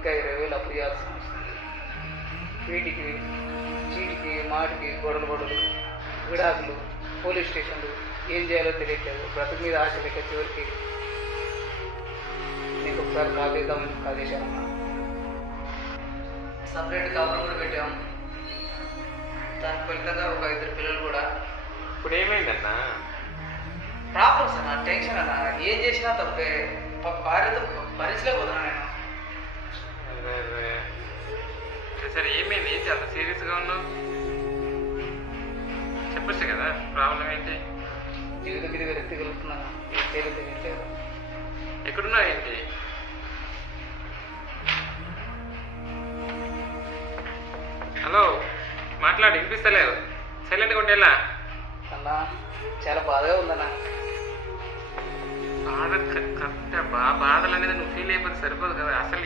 ఇంకా 20,000 అప్పు చేయాల్సి వస్తుంది. వీటికి చీటికి మాటికి గొడవలు విడాకులు, పోలీస్ స్టేషన్లు, ఏం చేయాలో తెలియట్లేదు. బ్రతుకు మీద ఆశ లేక చివరికి నీకు ఒకసారి కాల్ చేద్దామని కాల్ చేశానమ్మా. సపరేట్ కవర్ కూడా పెట్టాము. దాని ఫలితంగా ఒక 2 పిల్లలు కూడా. ఇప్పుడు ఏమైందన్నా? ప్రాబ్లమ్స్ అన్న, టెన్షన్ అన్న, ఏం చేసినా తప్పే. భార్యతో భరించలేకపోతున్నా నేను. సరే ఏమైంది? ఏంటి అంత సీరియస్గా ఉన్నావు? చెప్పచ్చు కదా ప్రాబ్లం ఏంటి? జీవితం మీద వ్యక్తి కలుగుతున్నాను, ఏం చేయాలో తెలియట్లేదు. ఎక్కడున్నావు ఏంటి? హలో, మాట్లాడు, వినిపిస్తలేదు. సైలెంట్గా ఉండేలా. అన్నా చాలా బాధగా ఉందన్నా. బాధ బాధలు అనేది నువ్వు ఫీల్ అయిపోతే సరిపోదు కదా. అసలు